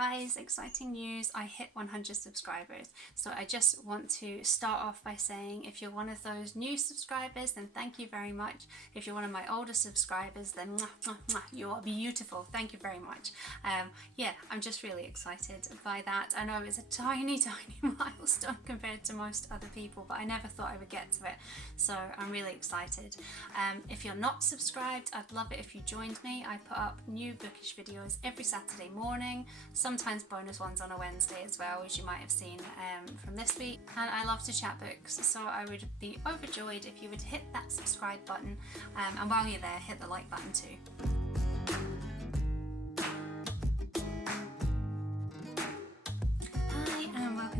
Guys, exciting news, I hit 100 subscribers. So I just want to start off by saying if you're one of those new subscribers, then thank you very much. If you're one of my older subscribers, then mwah, mwah, mwah, you are beautiful. Thank you very much. Yeah, I'm just really excited by that. I know it's a tiny milestone compared to most other people, but I never thought I would get to it. So I'm really excited. If you're not subscribed, I'd love it if you joined me. I put up new bookish videos every Saturday morning, sometimes bonus ones on a Wednesday as well, as you might have seen from this week. And I love to chat books, so I would be overjoyed if you would hit that subscribe button, and while you're there, hit the like button too.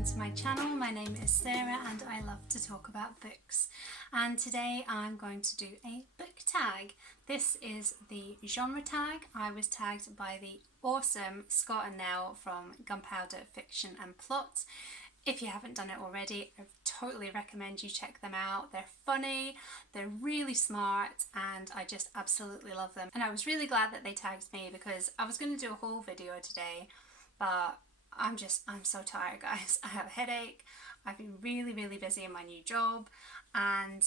To my channel. My name is Sarah and I love to talk about books, and today I'm going to do a book tag. This is the genre tag. I was tagged by the awesome Scott and Nelle from Gunpowder Fiction and Plot. If you haven't done it already, I totally recommend you check them out. They're funny, they're really smart, and I just absolutely love them. And I was really glad that they tagged me because I was going to do a whole video today, but I'm so tired, guys. I have a headache. I've been really busy in my new job, and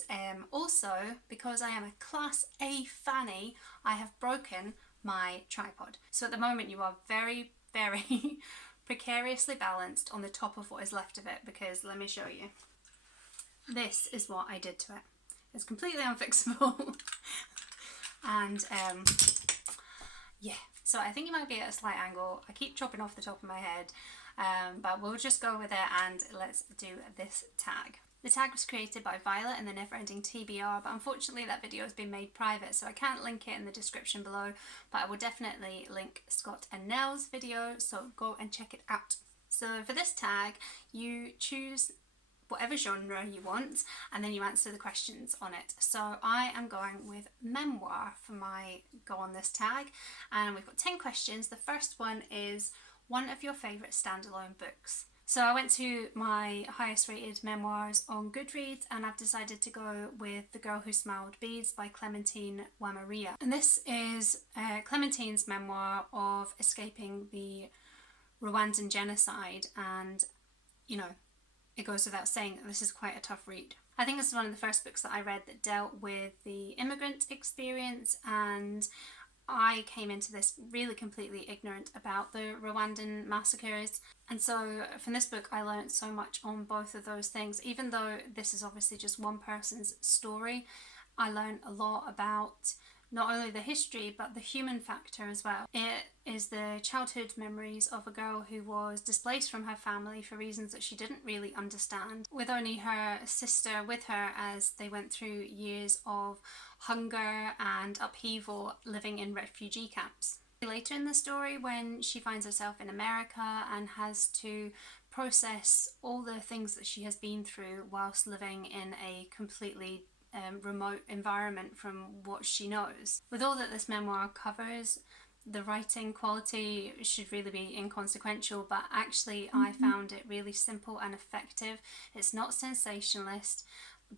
also because I am a class A fanny, I have broken my tripod. So at the moment you are very precariously balanced on the top of what is left of it, because let me show you. This is what I did to it. It's completely unfixable. And yeah. So I think it might be at a slight angle. I keep chopping off the top of my head, but we'll just go with it and let's do this tag. The tag was created by Violet in the Neverending TBR, but unfortunately that video has been made private, so I can't link it in the description below, but I will definitely link Scott and Nelle's video, so go and check it out. So for this tag, you choose whatever genre you want, and then you answer the questions on it. So I am going with memoir for my go on this tag, and we've got 10 questions. The first one is one of your favourite standalone books. So I went to my highest rated memoirs on Goodreads, and I've decided to go with The Girl Who Smiled Beads by Clemantine Wamariya. And this is Clemantine's memoir of escaping the Rwandan genocide, and you know, it goes without saying that this is quite a tough read. I think this is one of the first books that I read that dealt with the immigrant experience, and I came into this really completely ignorant about the Rwandan massacres. And so from this book I learned so much on both of those things. Even though this is obviously just one person's story, I learned a lot about not only the history but the human factor as well. It is the childhood memories of a girl who was displaced from her family for reasons that she didn't really understand, with only her sister with her as they went through years of hunger and upheaval living in refugee camps. Later in the story, when she finds herself in America and has to process all the things that she has been through whilst living in a completely remote environment from what she knows. With all that this memoir covers, the writing quality should really be inconsequential, but actually I found it really simple and effective. It's not sensationalist,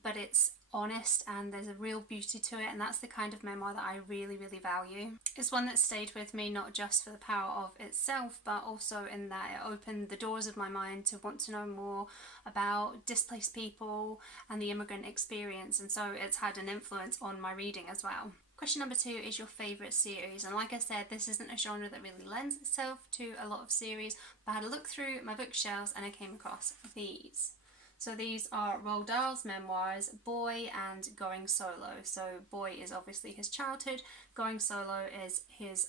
but it's honest and there's a real beauty to it, and that's the kind of memoir that I really value. It's one that stayed with me not just for the power of itself, but also in that it opened the doors of my mind to want to know more about displaced people and the immigrant experience, and so it's had an influence on my reading as well. Question number 2 is your favourite series, and like I said, this isn't a genre that really lends itself to a lot of series, but I had a look through my bookshelves and I came across these. So these are Roald Dahl's memoirs, Boy and Going Solo. So Boy is obviously his childhood, Going Solo is his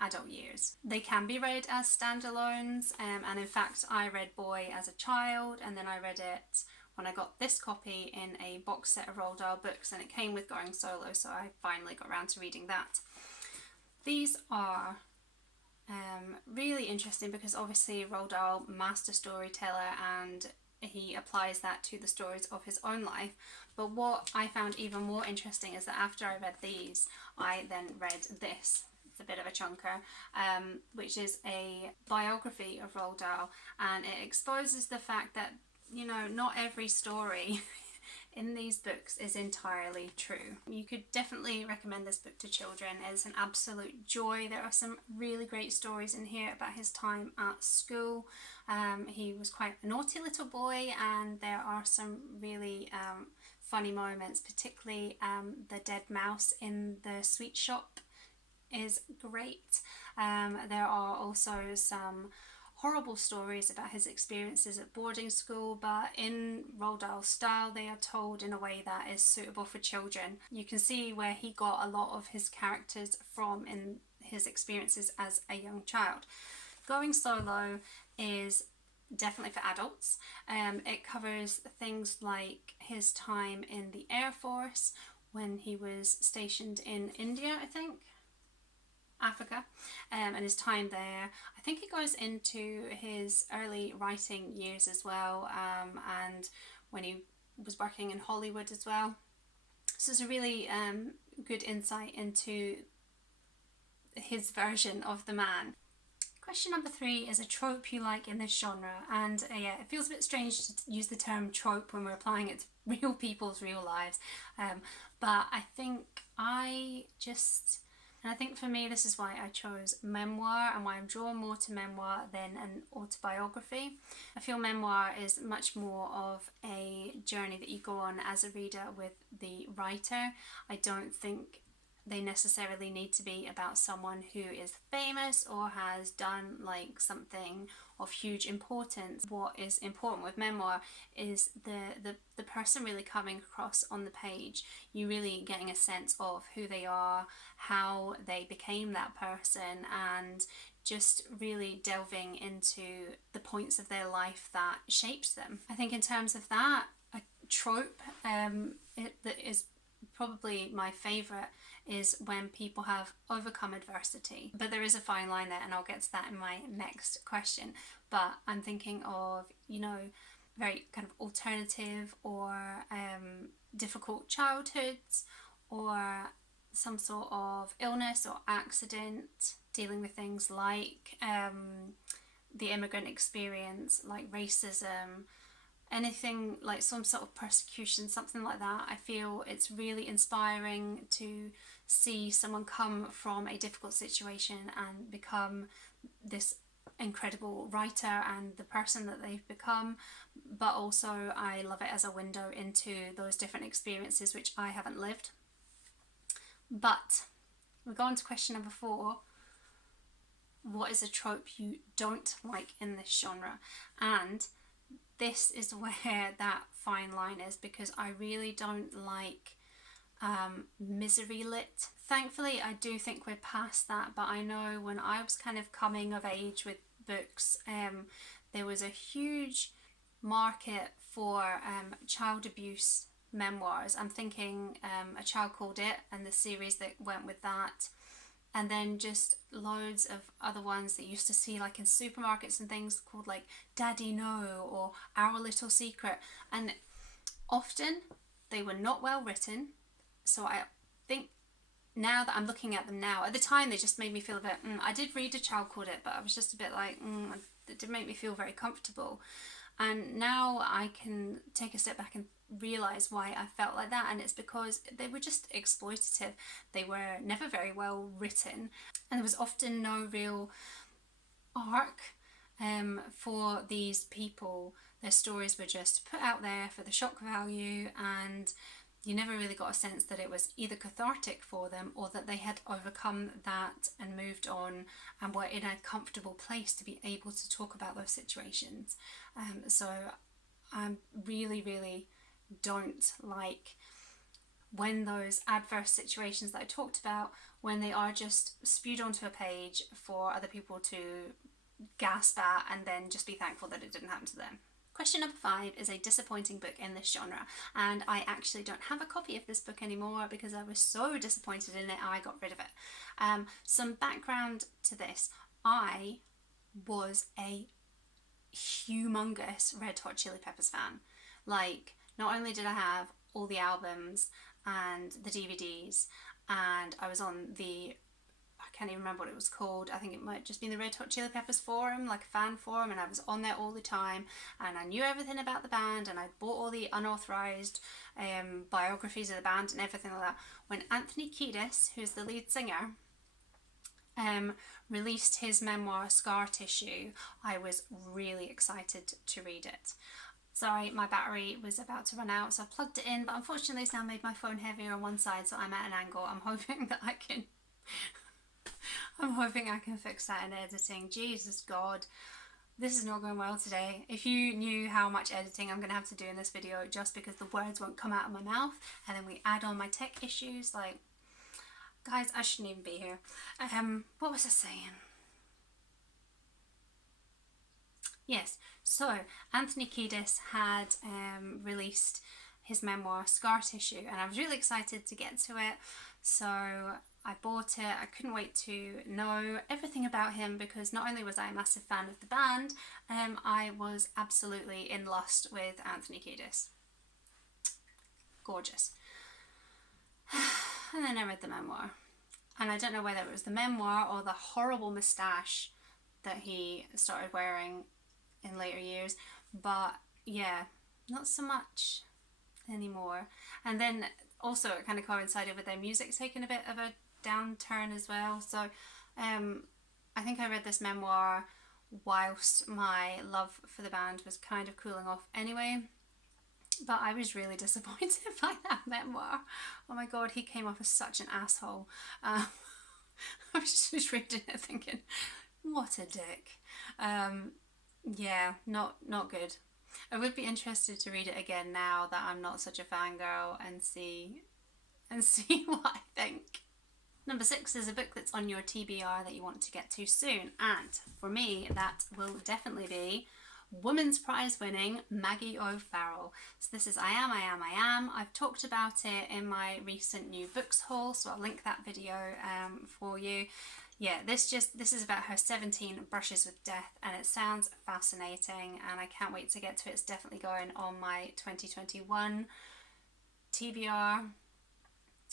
adult years. They can be read as standalones, and in fact I read Boy as a child, and then I read it when I got this copy in a box set of Roald Dahl books, and it came with Going Solo, so I finally got around to reading that. These are really interesting because obviously Roald Dahl, master storyteller, and he applies that to the stories of his own life. But what I found even more interesting is that after I read these, I then read this. It's a bit of a chunker, which is a biography of Roald Dahl, and it exposes the fact that, you know, not every story in these books is entirely true. You could definitely recommend this book to children. It's an absolute joy. There are some really great stories in here about his time at school. He was quite a naughty little boy, and there are some really funny moments, particularly the dead mouse in the sweet shop is great. There are also some horrible stories about his experiences at boarding school, but in Roald Dahl style they are told in a way that is suitable for children. You can see where he got a lot of his characters from in his experiences as a young child. Going Solo is definitely for adults. It covers things like his time in the Air Force when he was stationed in India, I think, Africa, and his time there. I think it goes into his early writing years as well, and when he was working in Hollywood as well. So it's a really good insight into his version of the man. Question number 3 is a trope you like in this genre, and yeah, it feels a bit strange to use the term trope when we're applying it to real people's real lives, but I think for me this is why I chose memoir, and why I'm drawn more to memoir than an autobiography. I feel memoir is much more of a journey that you go on as a reader with the writer. I don't think they necessarily need to be about someone who is famous or has done like something of huge importance. What is important with memoir is the person really coming across on the page. You really getting a sense of who they are, how they became that person, and just really delving into the points of their life that shaped them. I think in terms of that, a trope that is probably my favourite is when people have overcome adversity. But there is a fine line there, and I'll get to that in my next question. But I'm thinking of, you know, very kind of alternative or difficult childhoods, or some sort of illness or accident, dealing with things like the immigrant experience, like racism, anything like some sort of persecution, something like that. I feel it's really inspiring to see someone come from a difficult situation and become this incredible writer and the person that they've become, but also I love it as a window into those different experiences which I haven't lived. But we go on to question number 4. What is a trope you don't like in this genre? And this is where that fine line is, because I really don't like misery lit. Thankfully I do think we're past that, but I know when I was kind of coming of age with books, there was a huge market for child abuse memoirs. I'm thinking A Child Called It and the series that went with that, and then just loads of other ones that you used to see like in supermarkets and things called like Daddy No or Our Little Secret, and often they were not well written. So I think now that I'm looking at them now, at the time they just made me feel a bit, I did read A Child Called It, but I was just a bit like, it didn't make me feel very comfortable. And now I can take a step back and realise why I felt like that, and it's because they were just exploitative. They were never very well written, and there was often no real arc for these people. Their stories were just put out there for the shock value, and you never really got a sense that it was either cathartic for them or that they had overcome that and moved on and were in a comfortable place to be able to talk about those situations. So I really don't like when those adverse situations that I talked about, when they are just spewed onto a page for other people to gasp at and then just be thankful that it didn't happen to them. Question number 5 is a disappointing book in this genre, and I actually don't have a copy of this book anymore because I was so disappointed in it I got rid of it. Some background to this: I was a humongous Red Hot Chili Peppers fan. Like, not only did I have all the albums and the DVDs, and I was on the, I can't even remember what it was called. I think it might just been the Red Hot Chili Peppers forum, like a fan forum, and I was on there all the time, and I knew everything about the band, and I bought all the unauthorized biographies of the band and everything like that. When Anthony Kiedis, who's the lead singer, released his memoir Scar Tissue, I was really excited to read it. Sorry, my battery was about to run out, so I plugged it in, but unfortunately it's now made my phone heavier on one side, so I'm at an angle. I'm hoping that I can fix that in editing. Jesus God, this is not going well today. If you knew how much editing I'm going to have to do in this video just because the words won't come out of my mouth, and then we add on my tech issues, like, guys, I shouldn't even be here. What was I saying? Yes, so Anthony Kiedis had released his memoir Scar Tissue, and I was really excited to get to it, so I bought it. I couldn't wait to know everything about him, because not only was I a massive fan of the band, I was absolutely in lust with Anthony Kiedis. Gorgeous. And then I read the memoir, and I don't know whether it was the memoir or the horrible moustache that he started wearing in later years, but yeah, not so much anymore. And then also it kind of coincided with their music taking a bit of a downturn as well, so I think I read this memoir whilst my love for the band was kind of cooling off anyway, but I was really disappointed by that memoir. Oh my god, he came off as such an asshole. I was just reading it thinking, what a dick. Yeah, not good. I would be interested to read it again now that I'm not such a fangirl, and see what I think. Number 6 is a book that's on your TBR that you want to get to soon, and for me that will definitely be Women's Prize winning Maggie O'Farrell. So this is I Am. I've talked about it in my recent new books haul, so I'll link that video for you. Yeah, this is about her 17 brushes with death, and it sounds fascinating, and I can't wait to get to it. It's definitely going on my 2021 TBR,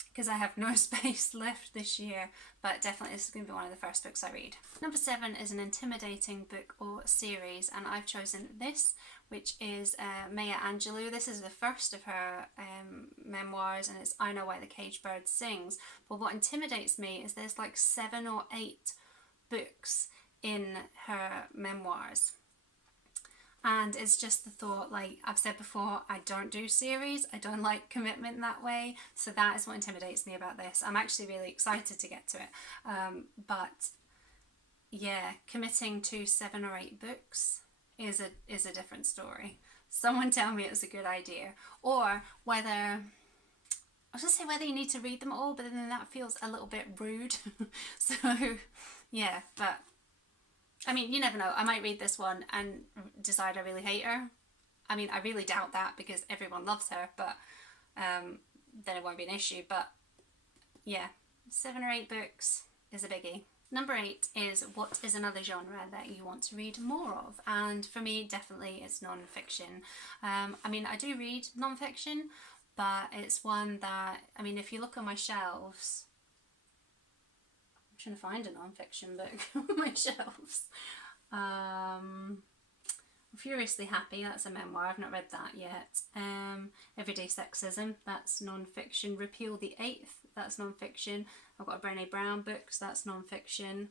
because I have no space left this year, but definitely this is going to be one of the first books I read. Number 7 is an intimidating book or series, and I've chosen this, which is Maya Angelou. This is the first of her memoirs, and it's I Know Why the Caged Bird Sings. But what intimidates me is there's like 7 or 8 books in her memoirs. And it's just the thought, like I've said before, I don't do series. I don't like commitment that way. So that is what intimidates me about this. I'm actually really excited to get to it. But yeah, committing to 7 or 8 books is a different story. Someone tell me it's a good idea. Or whether, I was going to say whether you need to read them all, but then that feels a little bit rude. So yeah, but I mean, you never know. I might read this one and decide I really hate her. I mean, I really doubt that because everyone loves her, but then it won't be an issue. But yeah, 7 or 8 books is a biggie. Number 8 is what is another genre that you want to read more of? And for me, definitely it's non-fiction. I mean, I do read non-fiction, but it's one that, I mean, if you look on my shelves, I'm trying to find a non-fiction book on my shelves. Furiously Happy, that's a memoir, I've not read that yet. Everyday Sexism, that's non-fiction. Repeal the Eighth, that's non-fiction. I've got a Brené Brown book, so that's non-fiction.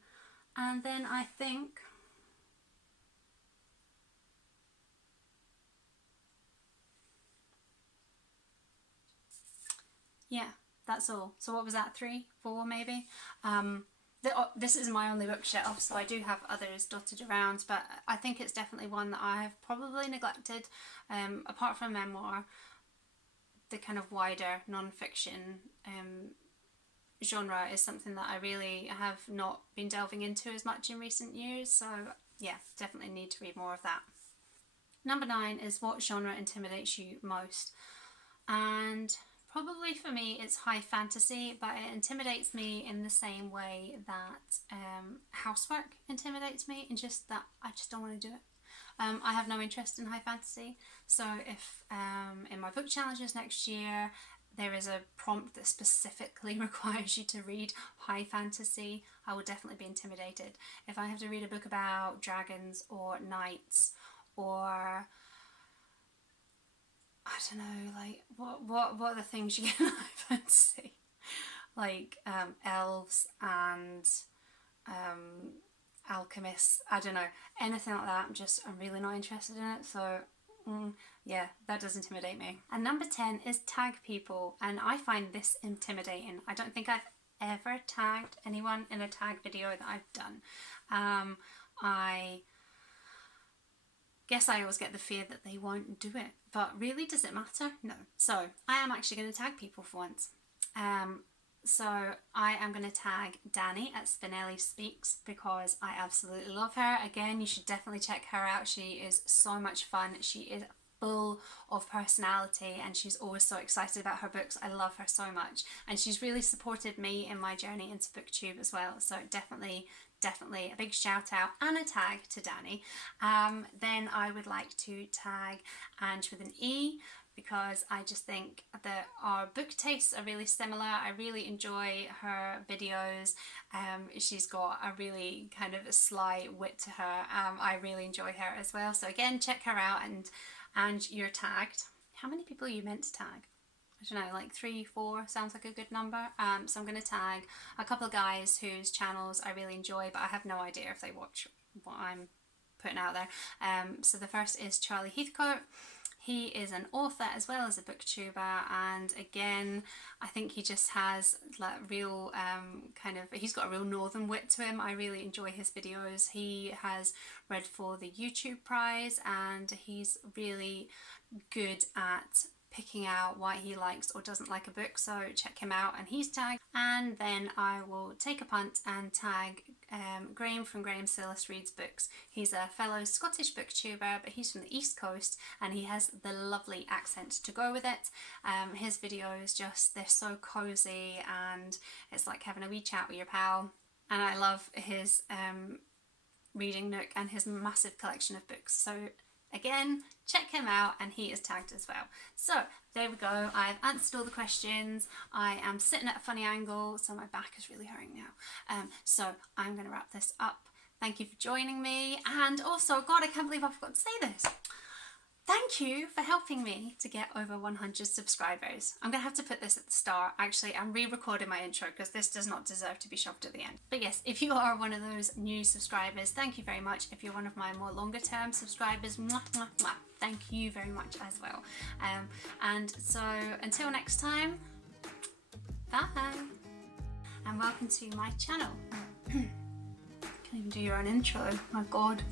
And then I think, yeah, that's all. So what was that, 3, 4 maybe? This is my only bookshelf, so I do have others dotted around, but I think it's definitely one that I have probably neglected. Apart from memoir, the kind of wider non-fiction genre is something that I really have not been delving into as much in recent years, so yeah, definitely need to read more of that. Number 9 is what genre intimidates you most? And probably for me it's high fantasy, but it intimidates me in the same way that housework intimidates me, and just that I just don't want to do it. I have no interest in high fantasy, so if in my book challenges next year there is a prompt that specifically requires you to read high fantasy, I will definitely be intimidated. If I have to read a book about dragons or knights or I don't know, like what are the things you get in high fantasy? Like elves and alchemists, I don't know, anything like that. I'm really not interested in it, so yeah, that does intimidate me. And number 10 is tag people, and I find this intimidating. I don't think I've ever tagged anyone in a tag video that I've done. I guess I always get the fear that they won't do it, but really, does it matter? No. So I am actually going to tag people for once. So I am going to tag Danny at Spinelli Speaks because I absolutely love her. Again, you should definitely check her out. She is so much fun. She is full of personality and she's always so excited about her books. I love her so much, and she's really supported me in my journey into BookTube as well. So definitely a big shout out and a tag to Danny. Then I would like to tag Ange with an E, because I just think that our book tastes are really similar. I really enjoy her videos. She's got a really kind of a sly wit to her. I really enjoy her as well. So again, check her out, and you're tagged. How many people are you meant to tag? I don't know, like 3, 4 sounds like a good number. So I'm going to tag a couple of guys whose channels I really enjoy, but I have no idea if they watch what I'm putting out there. So the first is Charlie Heathcote. He is an author as well as a booktuber, and again, I think he just has like real he's got a real northern wit to him. I really enjoy his videos. He has read for the YouTube prize, and he's really good at picking out why he likes or doesn't like a book, so check him out, and he's tagged. And then I will take a punt and tag Graham from Graham Sillis Reads Books. He's a fellow Scottish booktuber, but he's from the East Coast and he has the lovely accent to go with it. His videos they're so cozy, and it's like having a wee chat with your pal, and I love his reading nook and his massive collection of books. So again, check him out, and he is tagged as well. So there we go. I've answered all the questions. I am sitting at a funny angle, so my back is really hurting now. So I'm going to wrap this up. Thank you for joining me. And also, God, I can't believe I forgot to say this. Thank you for helping me to get over 100 subscribers. I'm going to have to put this at the start. Actually, I'm re-recording my intro because this does not deserve to be shoved at the end. But yes, if you are one of those new subscribers, thank you very much. If you're one of my more longer term subscribers, mwah, mwah, mwah, thank you very much as well. And so until next time, bye. And welcome to my channel. Can't even do your own intro, my God.